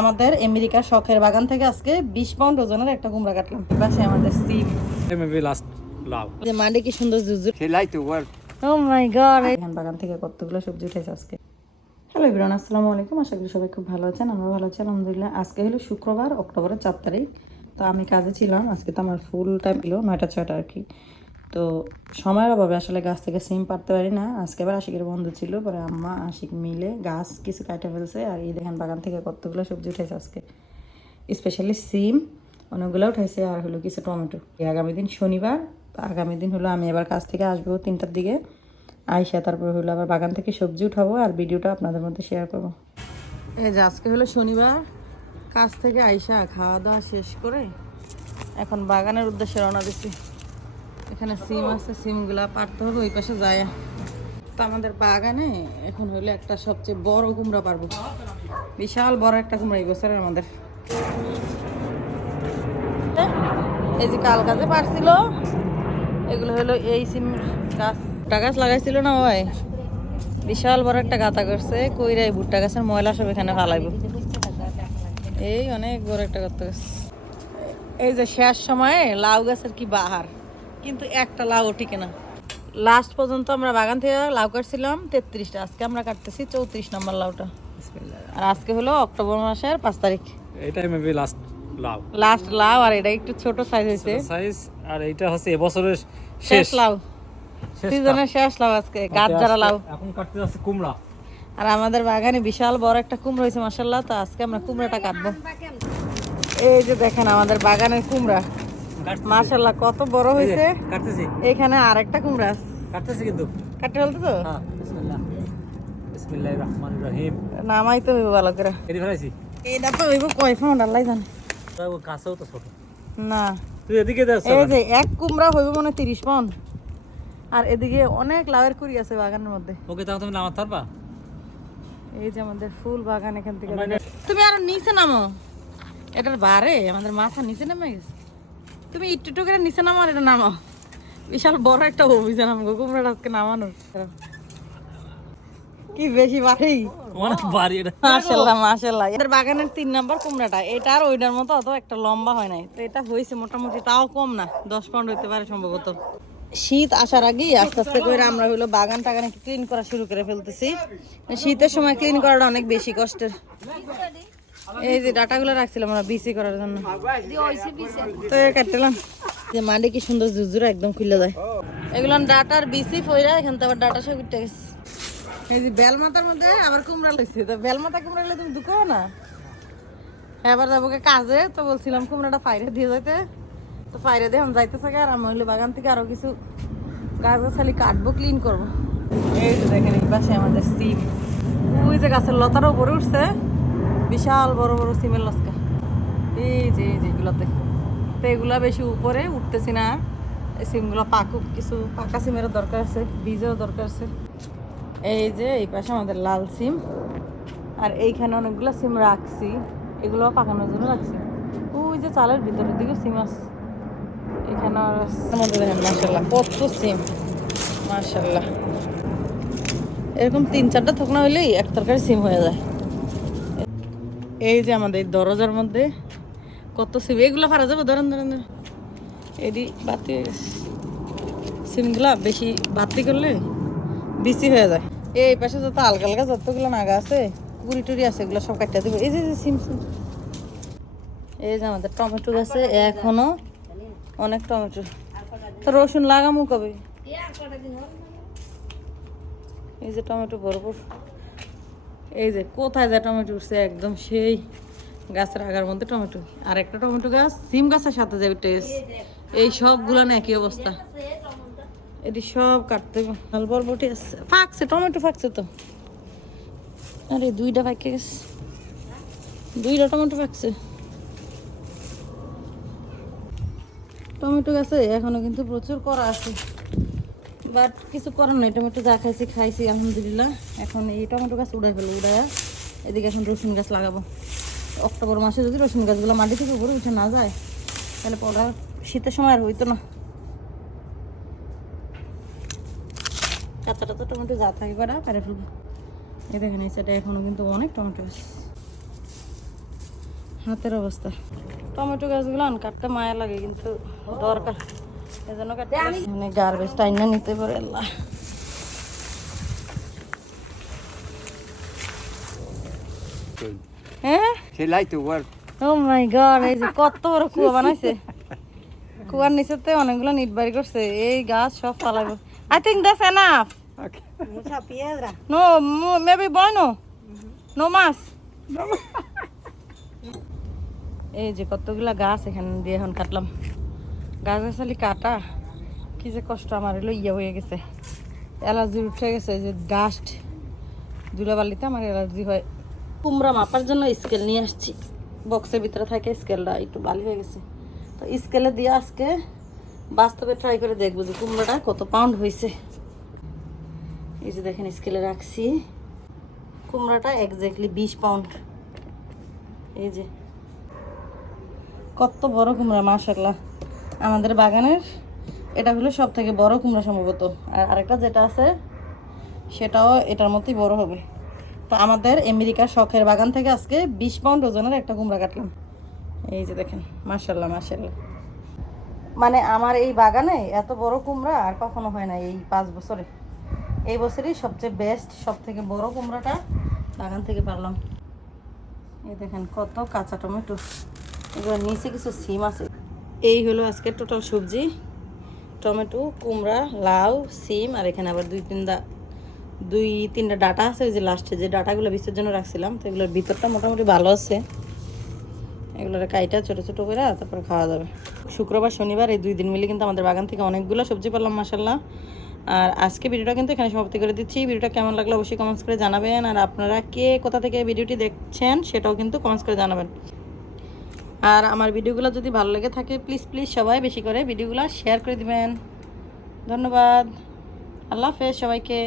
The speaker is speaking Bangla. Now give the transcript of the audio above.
আমাদের আমেরিকার শখের বাগান থেকে আজকে বিশ পাউন্ড ওজনের একটা কুমড়া কাটলাম। পাশে আমাদের সিম। মাঠে কি সুন্দর work. ও মাই গড এখান বাগান থেকে কতগুলো সবজি উঠেছে আজকে। হ্যালো ইবরান আসসালামু আলাইকুম। আশা করি সবাই খুব ভালো আছেন আমরা ভালো আছি। আলহামদুলিল্লাহ আজকে হলো শুক্রবার অক্টোবরের চার তারিখ। তো আমি কাজে ছিলাম আজকে তো আমার ফুল টাইম ছিল নয়টা ছয়টা আর কি। তো সময়ের অভাবে আসলে গাছ থেকে সিম পারতে পারি না। আজকে আবার আশিকের বন্ধু ছিল, পরে আম্মা, আশিক মিলে গাছ কিছু কাটে ফেলছে আর এই দেখেন বাগান থেকে কতগুলো সবজি উঠেছে আজকে। স্পেশালি সিম, অনেকগুলো উঠাইছে আর হলো কিছু টমেটো। আগামী দিন শনিবার আগামী দিন হলো আমি এবার কাজ থেকে আসব তিনটার দিকে। আইসা তারপর হলো আবার বাগান থেকে সবজি উঠাবো আর ভিডিওটা আপনাদের মধ্যে শেয়ার করব। এই যে আজকে হলো শনিবার, কাজ থেকে আইসা খাওয়া দাওয়া শেষ করে এখন বাগানের উদ্দেশ্যে রওনা দিচ্ছি এখানে সিম আছে, সিমগুলা পারতে হবে, ওই পাশে যায়। তো আমাদের বাগানে এখন হইল একটা সবচেয়ে বড় কুমড়া পারব বিশাল বড় একটা কুমড়া এই বছরের আমাদের। এই যে কাল গাছে পারছিল এগুলো হলো এই সিম গাছ। ভুট্টা গাছ লাগাইছিল না ওই? বিশাল বড় একটা গাতা করছে, কইরা এই ভুট্টা গাছের ময়লা সব এখানে ফালাইব। এই অনেক বড় একটা গাছ এই যে শেষ সময়ে লাউ গাছের কি বাহার। কিন্তু একটা লাউ টিকে না। লাস্ট পর্যন্ত আমরা বাগান থেকে লাউ কাটছিলাম তেত্রিশটা। আজকে আমরা কাটতেছি চৌত্রিশ নম্বর লাউটা। আর আজকে হলো অক্টোবর মাসের পাঁচ তারিখ। এটাই মেবি লাস্ট লাভ লাস্ট লাউ। আর এটা একটু ছোট সাইজ হয়েছে। সাইজ আর এইটা হচ্ছে এবছরের শেষ লাউ। সিজনের শেষ লাউ আজকে গাছ যারা লাউ। এখন কাটতে যাচ্ছে কুমড়া। আর আমাদের বাগানে বিশাল বড় একটা কুমড়া হয়েছে মাসাল্লাহ তো আজকে আমরা কুমড়াটা কাটবো। এই যে দেখেন আমাদের বাগানের কুমড়া। মাসাল্লাহ কত বড় হয়েছে। কাটতেছি। এখানে আরেকটা কুমড়া আছে। কাটতেছি কিন্তু। কাটতে বলতো তো হ্যাঁ বিসমিল্লাহ। বিসমিল্লাহির রহমানির রহিম। নামাই তো হইব ভালো করে। এদি ফেলাইছি? এটা তো হইব কয় ফাউন্ড আল্লাহ জানে। তা ও কাছেও তো ছোট। না। তুই এদিকে এই যে এক কুমড়া হইব মনে হয় তিরিশ পাউন্ড আর এদিকে অনেক লাউয়ের কুড়ি আছে বাগানের মধ্যে। ওকে তাহলে তুমি নামাতে পারবা? এই যে আমাদের ফুল বাগান এখান থেকে তুমি আরও নিচে নামো। এটার বারে আমাদের মাথা নিচে নেমে গেছে। তুমি একটু একটু করে নিচে নামো এটা নামো বিশাল বড় একটা অভিযান আমাকে কুমড়াটা আজকে নামানোর। কি বেশি বাড়ি? মাশাল্লাহ মাশাল্লাহ এদের বাগানের তিন নাম্বার কুমড়াটা এটা আর ওইটার মতো অত একটা লম্বা হয় নাই। তো এটা হয়েছে মোটামুটি তাও কম না দশ পাউন্ড হইতে পারে সম্ভবত। শীত আসার আগেই আস্তে আস্তে করে আমরা হলো বাগান টাগান ক্লিন করা শুরু করে ফেলতেছি। শীতের সময় ক্লিন করাটা অনেক বেশি কষ্টের। এই যে ডাটাগুলো রাখছিলাম আমরা বিসি করার জন্য। তো কাটলাম। যে মাটি কি সুন্দর জুজুরা একদম খুলে যায়। এগুলো ডাটার বিসি ফইরা এখান থেকে আবার ডাটা সব উঠে গেছে। এই যে বেলমাতার মধ্যে আবার কুমড়া লইছে। তো বেলমাতা কুমড়া লইলে তুমি দুঃখ না? এবার যাব কাজে, তো বলছিলাম কুমড়াটা পাইরে দিয়ে যাইতে। তো পাইরে দিয়ে আমি যাইতেছে আর আমি হইলে বাগান থেকে আরও কিছু গাছ গাছালি কাটবো ক্লিন করব। এই যে দেখেন এই পাশে আমাদের সিম। ওই যে গাছের লতারও উপরে উঠছে। বিশাল বড় বড় সিমের লস্কা। এই যে এই যে এগুলোতে। তো এগুলা বেশি উপরে উঠতেছি না। এই সিমগুলো পাকুক কিছু পাকা সিমেরও দরকার আছে, বীজেরও দরকার আছে। এই যে, এই পাশে আমাদের লাল সিম। আর এইখানে অনেকগুলো সিম রাখছি। এগুলো পাকানোর জন্য রাখছি। ওই যে চালের ভিতরের দিকে সিম আছে এখানে। মধ্যে মার্শাল্লাহ কত সিম। মার্শাল্লাহ এরকম তিন চারটা থকনা হইলেই এক তরকারি সিম হয়ে যায়। এই যে আমাদের দরজার মধ্যে কত সিম, এগুলো ফারা যাবে, ধরেন ধরেন এডি বাতি। সিমগুলা বেশি বাতি করলে বিসি হয়ে যায়। এই পাশে যত হালকা হালকা যতগুলো নাগা আছে, কুড়ি টুড়ি আছে, এগুলো সব কাটিয়ে দেবো। এই যে যে, সিম সিম। এই যে আমাদের টমেটো গাছে এখনও অনেক টমেটো। তো রসুন লাগামু কবে? এই যে টমেটো ভরপুর। এই যে কোথায় যায় টমেটো উঠছে, একদম সেই গাছের আগার মধ্যে টমেটো। আর একটা টমেটো গাছ, সিম গাছের সাথে যাবে টেস্ট এই সবগুলো না একই অবস্থা। এটি সব কাটতে লাল বরবটি আছে। ফাঁকছে, টমেটো ফাঁকছে তো। আরে, দুইটা ফাঁকে গেছে। দুইটা টমেটো ফাঁকছে। টমেটো গাছে এখনও কিন্তু প্রচুর করা আছে। বাট কিছু করার নেই, টমেটো যা খাইছি খাইছি, আলহামদুলিল্লাহ। এখন এই টমেটো গাছ উড়াই ফেলো উড়ায় এদিকে এখন রসুন গাছ লাগাবো। অক্টোবর মাসে যদি রসুন গাছগুলো মাটি থেকে উপরে উঠে না যায়, তাহলে পড়া শীতের সময় আর হইতো না। কাঁচা টাচা টমেটো যা থাকবে না পারে ফেলব। এই দেখেন, এই সাইডে এখনও কিন্তু অনেক টমেটো গাছ হাতের অবস্থা। টমেটো গাছগুলো কাটতে মায়া লাগে, কিন্তু দরকার। এজন্য কাটতে মানে গার্বেজ টাইম না নিতে পারে আল্লাহ। হ্যাঁ? ও মাই গড এই যে কত বড় কুয়া বানাইছে। কুয়ার নিচেতে অনেকগুলো নিট বাড়ি করছে। এই গাছ সব ফালাবো I think that's enough Okay. No maybe boy no no মাস এই যে কতগুলা গাছ এখানে দিয়ে এখন কাটলাম। গাছ গাছালি কাটা। কি যে কষ্ট আমার হলো ইয়ে হয়ে গেছে। অ্যালার্জি উঠে গেছে যে ডাস্ট ধুলাবালিতে আমার অ্যালার্জি হয়। কুমড়া মাপার জন্য স্কেল নিয়ে আসছি। বক্সের ভিতরে থাকে স্কেলটা একটু বালি হয়ে গেছে। তো স্কেলে দিয়ে আজকে বাস্তবে ট্রাই করে দেখব যে কুমড়াটা কত পাউন্ড হয়েছে। এই যে দেখেন স্কেলে রাখছি। কুমড়াটা এক্স্যাক্টলি বিশ পাউন্ড এই যে। কত বড় কুমড়া মাশাল্লাহ আমাদের বাগানের, এটা হলো সব থেকে বড় কুমড়া সম্ভবত। আর আরেকটা যেটা আছে, সেটাও এটার মতোই বড় হবে। তো আমাদের আমেরিকার শখের বাগান থেকে আজকে বিশ পাউন্ড ওজনের একটা কুমড়া কাটলাম। এই যে দেখেন মাশাল্লাহ মাশাল্লাহ মানে আমার এই বাগানে এত বড় কুমড়া আর কখনো হয় না এই পাঁচ বছরে। এই বছরই সবচেয়ে বেস্ট সব থেকে বড় কুমড়াটা বাগান থেকে পারলাম। এই দেখেন কত কাঁচা টমেটো। এগুলো নিচে কিছু সিম আছে। এই হলো আজকে টোটাল সবজি। টমেটো, কুমড়া, লাউ, সিম আর এখানে আবার দুই তিনটা দুই তিনটা ডাটা আছে, ওই যে লাস্টে যে ডাটাগুলো বিচের জন্য রাখছিলাম, তো এগুলোর ভিতরটা মোটামুটি ভালো আছে। এগুলোর কাইটা ছোটো ছোটো করে তারপরে খাওয়া যাবে। শুক্রবার, শনিবার এই দুই দিন মিলে কিন্তু আমাদের বাগান থেকে অনেকগুলো সবজি পেলাম মাসাল্লাহ আর আজকে ভিডিওটা কিন্তু এখানে সমাপ্তি করে দিচ্ছি। ভিডিওটা কেমন লাগল অবশ্যই কমেন্টস করে জানাবেন। আর আপনারা কে কোথা থেকে ভিডিওটি দেখছেন সেটাও কিন্তু কমেন্টস করে জানাবেন। আর আমার ভিডিওগুলো যদি ভালো লেগে থাকে প্লিজ প্লিজ সবাই বেশি করে ভিডিওগুলো শেয়ার করে দিবেন। ধন্যবাদ। আল্লাহ হাফেজ সবাইকে।